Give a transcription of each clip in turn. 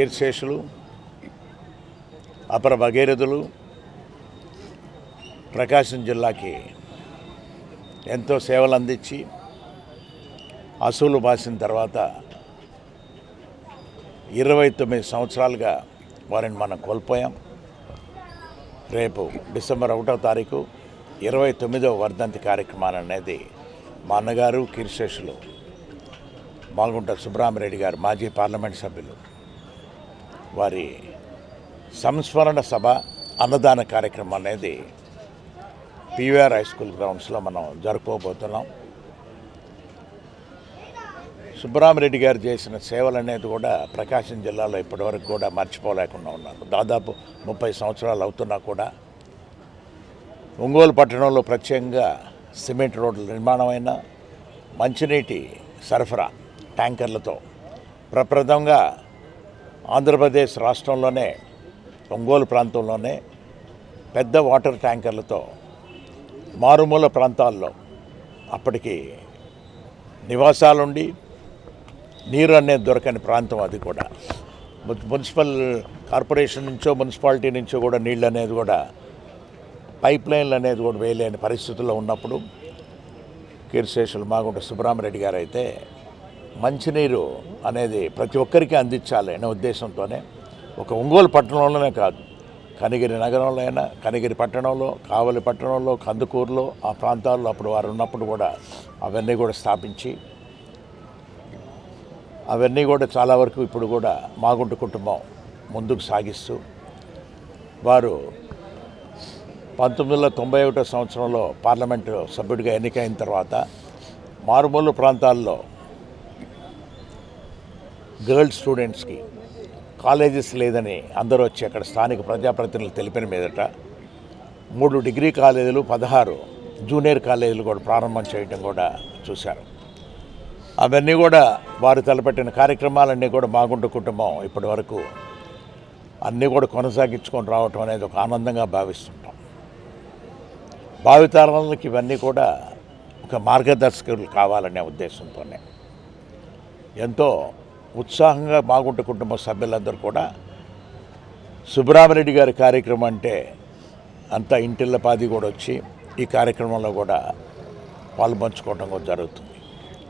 కీర్తిశేషులు, అపర భగీరథులు, ప్రకాశం జిల్లాకి ఎంతో సేవలు అందించి అసూలు బాసిన తర్వాత 29 సంవత్సరాలుగా వారిని మనం కోల్పోయాం. రేపు డిసెంబర్ 1వ తారీఖు 29వ వర్ధంతి కార్యక్రమాలు అనేది మా అన్నగారు కీర్తిశేషులు మాల్గుంట సుబ్రహ్మరెడ్డి గారు, మాజీ పార్లమెంట్ సభ్యులు, వారి సంస్మరణ సభ అన్నదాన కార్యక్రమం అనేది పీవీఆర్ హై స్కూల్ గ్రౌండ్స్లో మనం జరుపుకోబోతున్నాం. సుబ్రహ్మరెడ్డి గారు చేసిన సేవలు అనేది కూడా ప్రకాశం జిల్లాలో ఇప్పటివరకు కూడా మర్చిపోలేకుండా ఉన్నారు. దాదాపు 30 సంవత్సరాలు అవుతున్నా కూడా ఒంగోలు పట్టణంలో ప్రత్యేకంగా సిమెంట్ రోడ్ల నిర్మాణమైన మంచినీటి సరఫరా ట్యాంకర్లతో ప్రప్రథమంగా ఆంధ్రప్రదేశ్ రాష్ట్రంలోనే ఒంగోలు ప్రాంతంలోనే పెద్ద వాటర్ ట్యాంకర్లతో మారుమూల ప్రాంతాల్లో అప్పటికి నివాసాలుండి నీరు అనేది దొరకని ప్రాంతం. అది కూడా మున్సిపల్ కార్పొరేషన్ నుంచో మున్సిపాలిటీ నుంచో కూడా నీళ్ళు అనేది కూడా పైప్ లైన్లు అనేది కూడా వేయలేని పరిస్థితుల్లో ఉన్నప్పుడు కీర్తిశేషులు మాగుంట సుబ్రహ్మరెడ్డి గారు అయితే మంచినీరు అనేది ప్రతి ఒక్కరికి అందించాలి అనే ఉద్దేశంతోనే ఒక ఒంగోలు పట్టణంలోనే కాదు, కనిగిరి నగరంలో అయినా, కనిగిరి పట్టణంలో, కావలి పట్టణంలో, కందుకూరులో, ఆ ప్రాంతాల్లో అప్పుడు వారు ఉన్నప్పుడు కూడా అవన్నీ కూడా స్థాపించి అవన్నీ కూడా చాలా వరకు ఇప్పుడు కూడా మాగుంట కుటుంబం ముందుకు సాగిస్తూ వారు 1991 సంవత్సరంలో పార్లమెంటు సభ్యుడిగా ఎన్నికైన తర్వాత మారుమూల ప్రాంతాల్లో గర్ల్స్ స్టూడెంట్స్కి కాలేజెస్ లేదని అందరూ వచ్చి అక్కడ స్థానిక ప్రజాప్రతినిధులు తెలిపిన మీదట 3 డిగ్రీ కాలేజీలు, 16 జూనియర్ కాలేజీలు కూడా ప్రారంభం చేయడం కూడా చూశారు. అవన్నీ కూడా వారు తలపెట్టిన కార్యక్రమాలన్నీ కూడా మాగుంట కుటుంబం ఇప్పటి వరకు అన్నీ కూడా కొనసాగించుకొని రావటం అనేది ఒక ఆనందంగా భావిస్తుంటాం. భావితరాలకి ఇవన్నీ కూడా ఒక మార్గదర్శకులు కావాలనే ఉద్దేశంతోనే ఎంతో ఉత్సాహంగా మాగుంట కుటుంబ సభ్యులందరూ కూడా సుబ్రహ్మరెడ్డి గారి కార్యక్రమం అంటే అంతా ఇంటిల్లపాది కూడా వచ్చి ఈ కార్యక్రమంలో కూడా పాల్పంచుకోవడం కూడా జరుగుతుంది.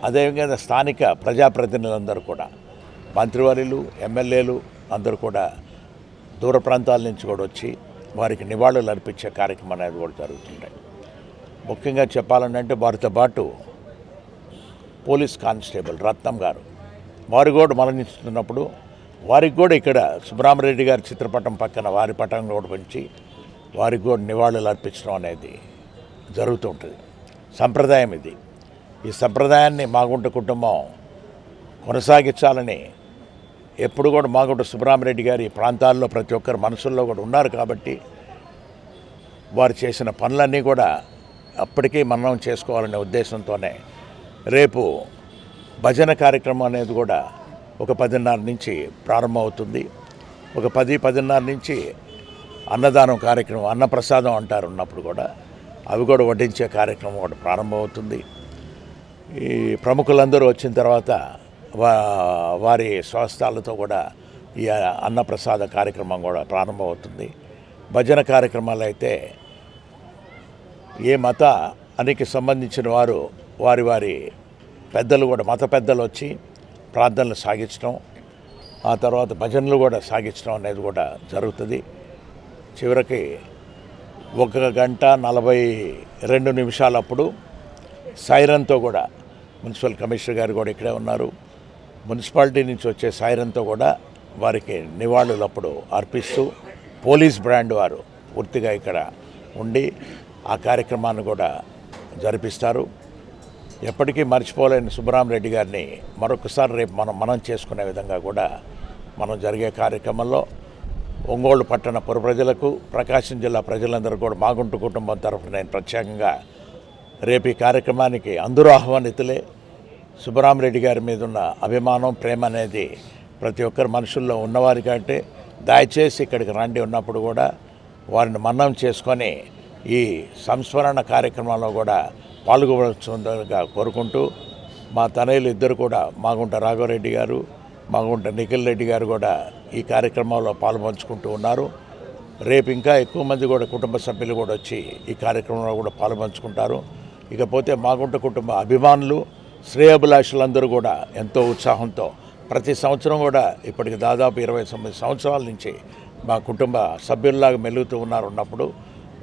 అదేవిధంగా స్థానిక ప్రజాప్రతినిధులందరూ కూడా, మంత్రివర్యులు, ఎమ్మెల్యేలు అందరూ కూడా దూర ప్రాంతాల నుంచి కూడా వచ్చి వారికి నివాళులు అర్పించే కార్యక్రమం అనేది కూడా జరుగుతుంటాయి. ముఖ్యంగా చెప్పాలంటే వారితో పాటు పోలీస్ కానిస్టేబుల్ రత్నం గారు, వారు కూడా మరణిస్తున్నప్పుడు వారికి కూడా ఇక్కడ సుబ్రహ్మరెడ్డి గారి చిత్రపటం పక్కన వారి పటం కూడా పెంచి వారికి కూడా నివాళులు అర్పించడం అనేది జరుగుతూ ఉంటుంది. సంప్రదాయం ఇది. ఈ సంప్రదాయాన్ని మాగుంట కుటుంబం కొనసాగించాలని ఎప్పుడు కూడా మాగుంట సుబ్రహ్మరెడ్డి గారి ప్రాంతాల్లో ప్రతి ఒక్కరి మనసుల్లో కూడా ఉన్నారు. కాబట్టి వారు చేసిన పనులన్నీ కూడా అప్పటికీ మనం చేసుకోవాలనే ఉద్దేశంతోనే రేపు భజన కార్యక్రమం అనేది కూడా ఒక 10:30 నుంచి ప్రారంభమవుతుంది. ఒక 10-10:30 నుంచి అన్నదానం కార్యక్రమం, అన్నప్రసాదం అంటారు ఉన్నప్పుడు కూడా అవి కూడా వడ్డించే కార్యక్రమం కూడా ప్రారంభమవుతుంది. ఈ ప్రముఖులందరూ వచ్చిన తర్వాత వారి స్వస్థాలతో కూడా ఈ అన్నప్రసాద కార్యక్రమం కూడా ప్రారంభమవుతుంది. భజన కార్యక్రమాలు అయితే ఏ మతానికి సంబంధించిన వారు వారి పెద్దలు కూడా, మత పెద్దలు వచ్చి ప్రార్థనలు సాగించడం, ఆ తర్వాత భజనలు కూడా సాగించడం అనేది కూడా జరుగుతుంది. చివరికి 1:42 అప్పుడు సైరన్తో కూడా, మున్సిపల్ కమిషనర్ గారు కూడా ఇక్కడే ఉన్నారు, మున్సిపాలిటీ నుంచి వచ్చే సైరన్తో కూడా వారికి నివాళులు అప్పుడు అర్పిస్తూ పోలీస్ బ్రాండ్ వారు పూర్తిగా ఇక్కడ ఉండి ఆ కార్యక్రమాన్ని కూడా జరిపిస్తారు. ఎప్పటికీ మర్చిపోలేని సుబ్రహ్మరెడ్డి గారిని మరొకసారి రేపు మనం చేసుకునే విధంగా కూడా మనం జరిగే కార్యక్రమంలో ఒంగోలు పట్టణ పుర ప్రజలకు, ప్రకాశం జిల్లా ప్రజలందరూ కూడా మాగుంట కుటుంబం తరఫున నేను ప్రత్యేకంగా రేపు ఈ కార్యక్రమానికి అందరూ ఆహ్వానితులే. సుబ్రహ్మరెడ్డి గారి మీద ఉన్న అభిమానం, ప్రేమ అనేది ప్రతి ఒక్కరి మనుషుల్లో ఉన్నవారి కంటే దయచేసి ఇక్కడికి రండి, ఉన్నప్పుడు కూడా వారిని మన్నం చేసుకొని ఈ సంస్మరణ కార్యక్రమంలో కూడా పాల్గొనవలసిందిగా కోరుకుంటూ, మా తనయులు ఇద్దరు కూడా మాగుంట రాఘవరెడ్డి గారు, మాగుంట నిఖిల్ రెడ్డి గారు కూడా ఈ కార్యక్రమంలో పాలుపంచుకుంటూ ఉన్నారు. రేపు ఇంకా ఎక్కువ మంది కూడా కుటుంబ సభ్యులు కూడా వచ్చి ఈ కార్యక్రమంలో కూడా పాలుపంచుకుంటారు. ఇకపోతే మాగుంట కుటుంబ అభిమానులు, శ్రేయోభిలాషులందరూ కూడా ఎంతో ఉత్సాహంతో ప్రతి సంవత్సరం కూడా ఇప్పటికి దాదాపు 29 సంవత్సరాల నుంచి మా కుటుంబ సభ్యుల్లాగా మెలుగుతూ ఉన్నప్పుడు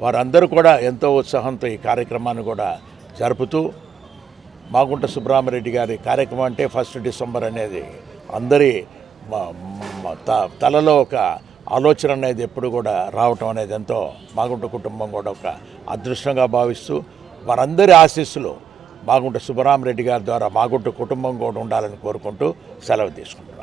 వారందరూ కూడా ఎంతో ఉత్సాహంతో ఈ కార్యక్రమాన్ని కూడా జరుపుతూ మాగుంట సుబ్రహ్మరెడ్డి గారి కార్యక్రమం అంటే 1 డిసెంబర్ అనేది అందరి తలలో ఒక ఆలోచన అనేది ఎప్పుడు కూడా రావటం అనేది ఎంతో మాగుంట కుటుంబం కూడా ఒక అదృష్టంగా భావిస్తూ వారందరి ఆశీస్సులు మాగుంట సుబ్రహ్మరెడ్డి గారి ద్వారా మాగుంట కుటుంబం కూడా ఉండాలని కోరుకుంటూ సెలవు తీసుకుంటున్నాను.